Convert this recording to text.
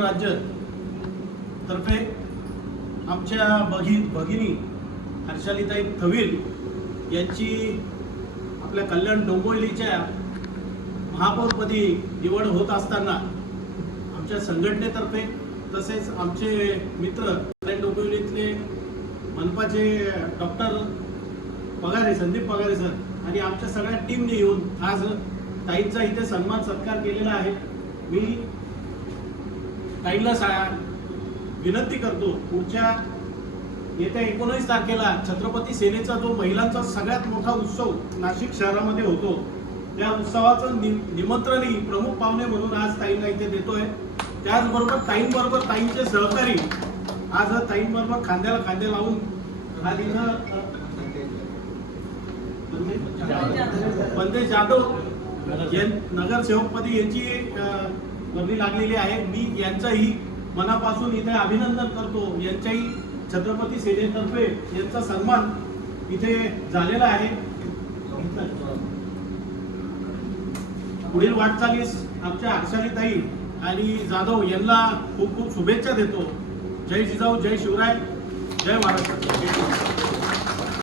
महाराष्ट्र राज्य तर्फे आमच्या भगिनी हर्षालीताई थविल यांची आपल्या कल्याण डोंबिवलीच्या महापौरपदी निवड होत असताना आमच्या संघटनेतर्फे तसेच आमचे मित्र कल्याण डोंबिवलीतले मनपाचे डॉक्टर पगारे संदीप पगारे सर आणि आमच्या सगळ्या टीमने येऊन आज ताईंचा इथे सन्मान सत्कार केलेला आहे। मी ताईंना विनंती करतो, पुढच्या येत्या 19 तारखेला छत्रपती सेनेचा जो महिलांचा सगळ्यात मोठा उत्सव नाशिक शहरामध्ये होतो, त्या उत्सवाचं निमंत्रणही प्रमुख पाहुणे म्हणून आज ताईंना इथे देतोय। त्याचबरोबर ताईंबरोबर ताईंचे सहकारी आज ताईंबरोबर खांद्याला खांदे लावून आज इथं बंदेश जाधव नगरसेवकपदी यांची वर्णी लागलेली आहे। मी यांचंही मनापासून इथे अभिनंदन करतो। यांच्याही छत्रपती सेनेतर्फे यांचा सन्मान इथे झालेला आहे। पुढील वाटचालीस आमच्या हर्षालीताई आणि जाधव यांना खूप खूप शुभेच्छा देतो। जय जिजाऊ, जय शिवराय, जय महाराष्ट्र।